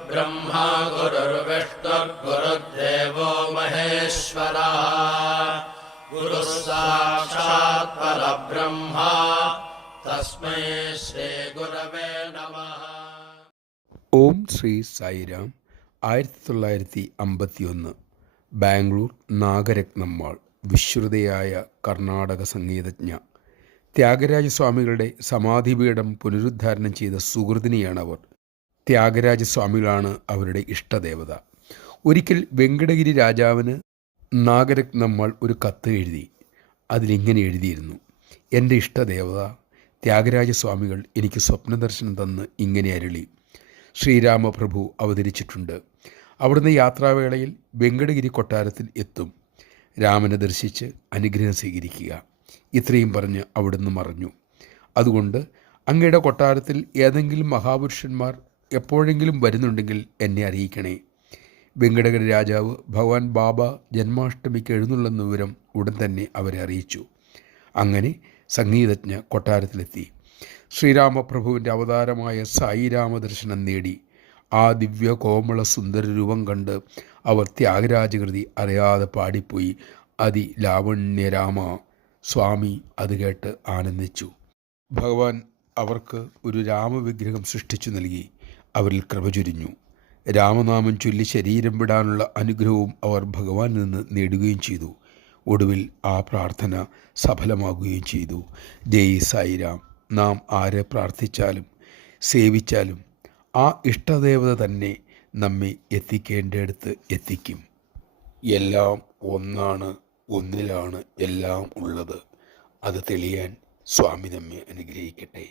गुरुर्ब्रह्मा गुरुर्विष्णुर्गुरुर्देवो महेश्वरः गुरुः साक्षात् परब्रह्मा तस्मै ശ്രീഗുരവേ നമഃ. ഓം ശ്രീ സായിരാം. 1951 ബാംഗ്ലൂർ നാഗരത്നമ്മാൾ വിശ്രുതയായ കർണാടക സംഗീതജ്ഞ. ത്യാഗരാജസ്വാമികളുടെ സമാധിപീഠം പുനരുദ്ധാരണം ചെയ്ത സുഹൃതിനിയാണവർ. ത്യാഗരാജസ്വാമികളാണ് അവരുടെ ഇഷ്ടദേവത. ഒരിക്കൽ വെങ്കടഗിരി രാജാവിന് നാഗരത്നമ്മാൾ ഒരു കത്ത് എഴുതി. അതിലിങ്ങനെ എഴുതിയിരുന്നു: എൻ്റെ ഇഷ്ടദേവത ത്യാഗരാജസ്വാമികൾ എനിക്ക് സ്വപ്നദർശനം തന്ന് ഇങ്ങനെ അരുളി: ശ്രീരാമപ്രഭു അവതരിച്ചിട്ടുണ്ട്. അവിടുന്ന് യാത്രാവേളയിൽ വെങ്കടഗിരി കൊട്ടാരത്തിൽ എത്തും. രാമനെ ദർശിച്ച് അനുഗ്രഹം സ്വീകരിക്കുക. ഇത്രയും പറഞ്ഞ് അവിടുന്ന് മറഞ്ഞു. അതുകൊണ്ട് അങ്ങയുടെ കൊട്ടാരത്തിൽ ഏതെങ്കിലും മഹാപുരുഷന്മാർ എപ്പോഴെങ്കിലും വരുന്നുണ്ടെങ്കിൽ എന്നെ അറിയിക്കണേ. വെങ്കടഗിരി രാജാവ് ഭഗവാൻ ബാബ ജന്മാഷ്ടമിക്ക് എഴുന്നള്ളുന്ന വിവരം ഉടൻ തന്നെ അവരെ അറിയിച്ചു. അങ്ങനെ സംഗീതജ്ഞ കൊട്ടാരത്തിലെത്തി. ശ്രീരാമപ്രഭുവിൻ്റെ അവതാരമായ സായിരാമദർശനം നേടി. ആ ദിവ്യ കോമള സുന്ദര രൂപം കണ്ട് അവർ ത്യാഗരാജകൃതി അറിയാതെ പാടിപ്പോയി: അതിലാവണ്യരാമ. സ്വാമി അത് കേട്ട് ആനന്ദിച്ചു. ഭഗവാൻ അവർക്ക് ഒരു രാമവിഗ്രഹം സൃഷ്ടിച്ചു നൽകി. അവരിൽ കൃപ ചൊരിഞ്ഞു. രാമനാമം ചൊല്ലി ശരീരം വിടാനുള്ള അനുഗ്രഹവും അവർ ഭഗവാനിൽ നിന്ന് നേടുകയും ചെയ്തു. ഒടുവിൽ ആ പ്രാർത്ഥന സഫലമാകുകയും ചെയ്തു. ജയ് സായിരാം. നാം ആരെ പ്രാർത്ഥിച്ചാലും സേവിച്ചാലും ആ ഇഷ്ടദേവത തന്നെ നമ്മെ എത്തിക്കേണ്ടടുത്ത് എത്തിക്കും. എല്ലാം ഒന്നാണ്, ഒന്നിലാണ് എല്ലാം ഉള്ളത്. അത് തെളിയാൻ സ്വാമി നമ്മെ അനുഗ്രഹിക്കട്ടെ.